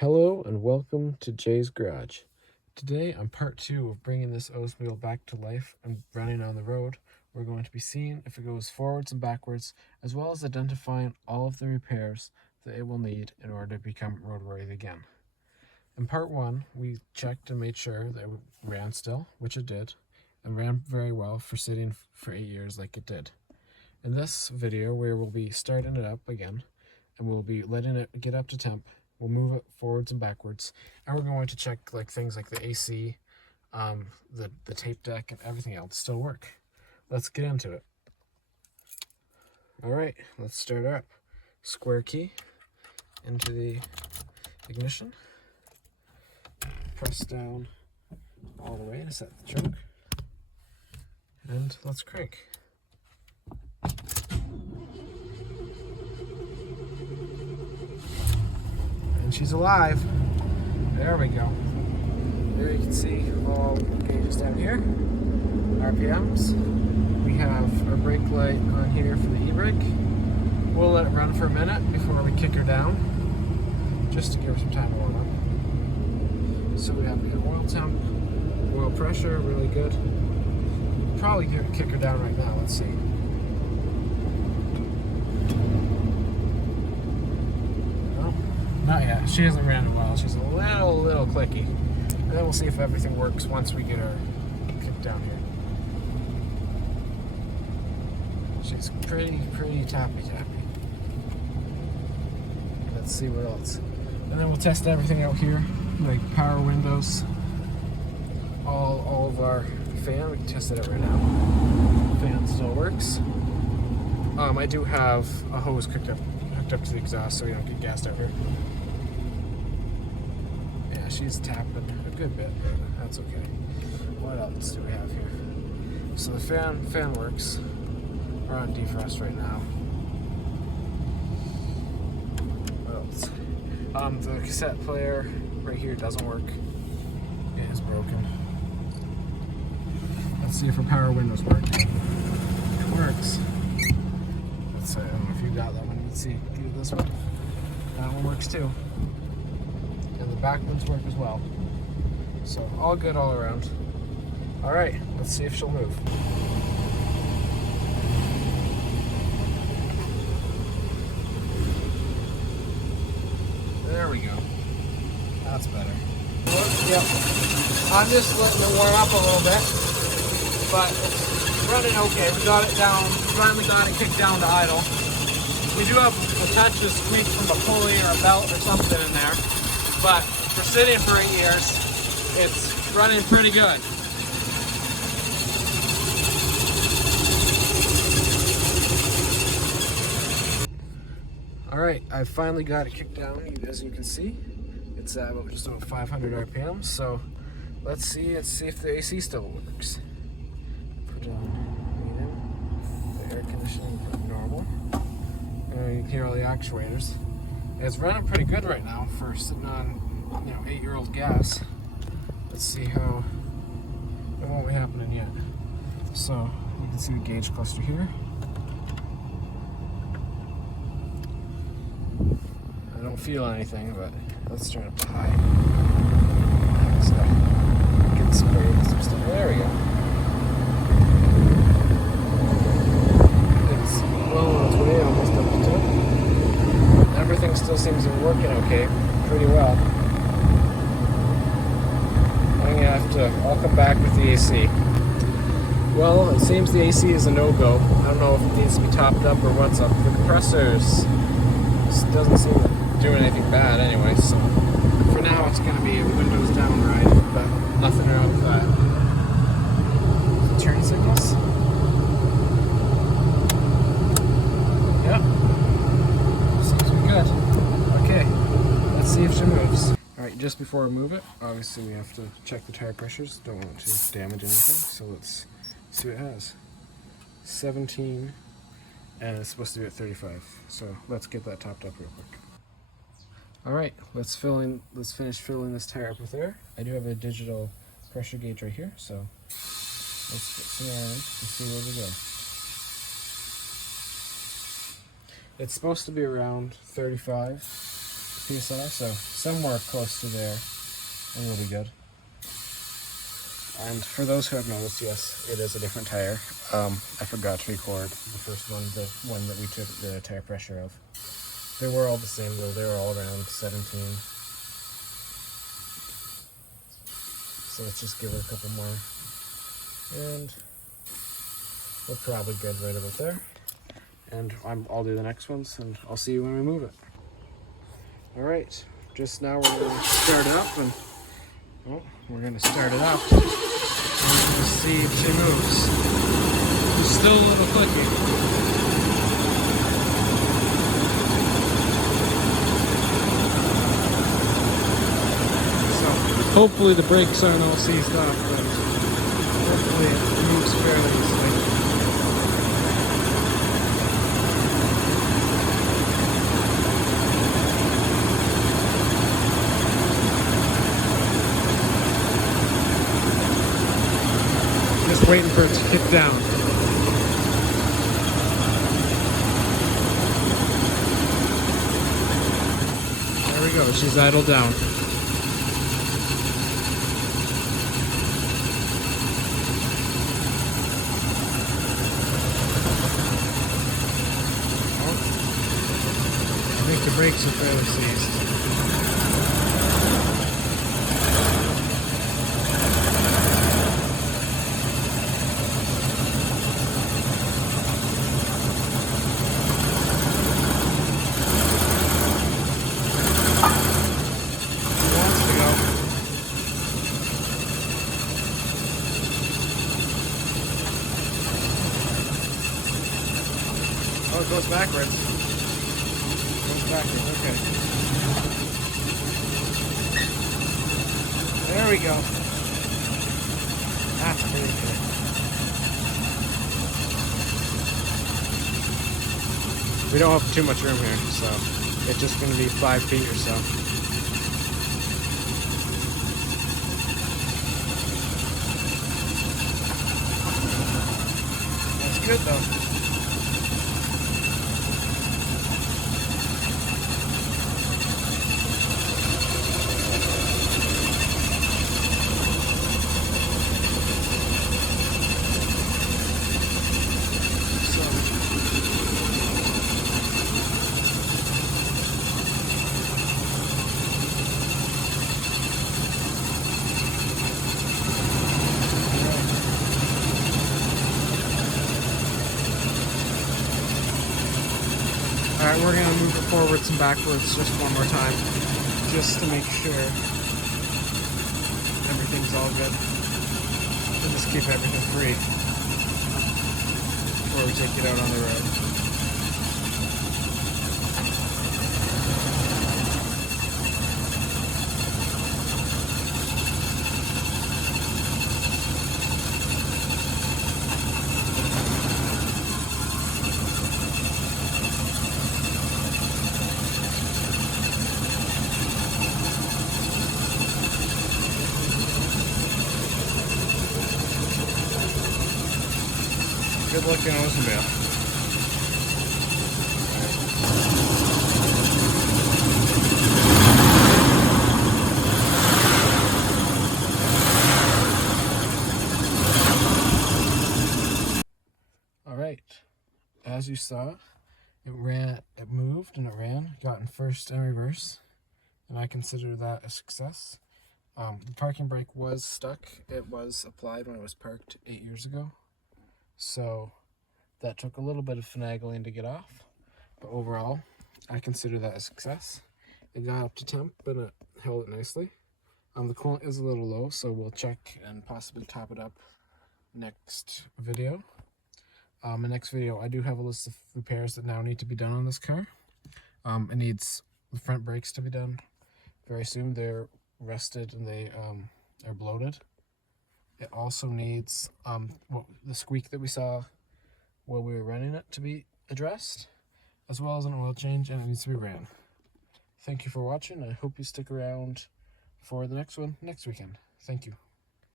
Hello and welcome to Jay's Garage. Today on part 2 of bringing this Oldsmobile back to life and running on the road. We're going to be seeing if it goes forwards and backwards, as well as identifying all of the repairs that it will need in order to become roadworthy again. In part 1, we checked and made sure that it ran still, which it did, and ran very well for sitting for 8 years like it did. In this video, we will be starting it up again, and we'll be letting it get up to temp. We'll move it forwards and backwards, and we're going to check things like the AC, the tape deck, and everything else still work. Let's get into it. All right, let's start up. Square key into the ignition. Press down all the way to set the trunk, and let's crank. And she's alive. There we go. There you can see all gauges down here. RPMs. We have our brake light on here for the e-brake. We'll let it run for a minute before we kick her down, just to give her some time to warm up. So we have oil temp, oil pressure, really good. Probably kick her down right now. Let's see. Not yet. She hasn't ran in a while. She's a little clicky. And then we'll see if everything works once we get her kicked down here. She's pretty tappy. Let's see what else. And then we'll test everything out here, like power windows, all of our fan. We can test it out right now. Fan still works. I do have a hose hooked up to the exhaust so we don't get gassed out here. Yeah, she's tapping a good bit, but that's okay. What else do we have here? So the fan works. We're on defrost right now. What else? The cassette player right here doesn't work. It is broken. Let's see if our power windows work. It works. Let's see, I don't know if you got that one. Let's see, do this one. That one works too. And the back ones work as well. So all good all around. All right, let's see if she'll move. There we go. That's better. Yep. I'm just letting it warm up a little bit, but it's running okay. We got it down, finally got it kicked down to idle. We do have a touch of squeak from a pulley or a belt or something in there, but for sitting for 8 years, it's running pretty good. All right, I finally got it kicked down, as you can see. It's just about 500 RPM, so let's see if the AC still works. Put on the air conditioning normal. You can hear all the actuators. It's running pretty good right now for sitting on 8-year-old gas. Let's see how it won't be happening yet. So you can see the gauge cluster here. I don't feel anything, but let's turn it to high. So get some stuff. There we go. It's well on its way, almost up to top. Everything still seems to be working okay, pretty well. I'll come back with the AC. Well, it seems the AC is a no-go. I don't know if it needs to be topped up or what's up. The compressors doesn't seem to do anything bad anyway, so for now it's going to be a windows down ride, but nothing wrong with that. Turn signals. Yep. Seems to be good. Okay, let's see if she moves. Alright, just before we move it, obviously we have to check the tire pressures. Don't want to damage anything, so let's see what it has. 17, and it's supposed to be at 35. So let's get that topped up real quick. Alright, let's finish filling this tire up with air. I do have a digital pressure gauge right here, so let's get some air in and see where we go. It's supposed to be around 35. PSI, so somewhere close to there, and we'll be good. And for those who have noticed, yes, it is a different tire. I forgot to record the first one, the one that we took the tire pressure of. They were all the same though, they were all around 17. So let's just give it a couple more. And we're probably good right about there. And I'll do the next ones and I'll see you when we move it. Alright, just now we're going to start it up and we're going to start it up. And we'll see if she moves. It's still a little clicky. So hopefully the brakes aren't all seized up, but hopefully it moves fairly easily. Just waiting for it to kick down. There we go, she's idled down. I think the brakes are fairly seized. Oh, it goes backwards. It goes backwards, okay. There we go. That's pretty good. We don't have too much room here, so it's just going to be 5 feet or so. That's good though. Alright, we're going to move it forwards and backwards just one more time, just to make sure everything's all good. We'll just keep everything free before we take it out on the road. Good looking Oldsmobile. Alright, as you saw, it moved and it ran, got in first and reverse, and I consider that a success. The parking brake was stuck. It was applied when it was parked 8 years ago. So that took a little bit of finagling to get off, but overall, I consider that a success. It got up to temp, but it held it nicely. The coolant is a little low, so we'll check and possibly top it up next video. In the next video, I do have a list of repairs that now need to be done on this car. It needs the front brakes to be done very soon. They're rusted and they are bloated. It also needs the squeak that we saw while we were running it to be addressed, as well as an oil change, and it needs to be ran. Thank you for watching. I hope you stick around for the next one next weekend. Thank you.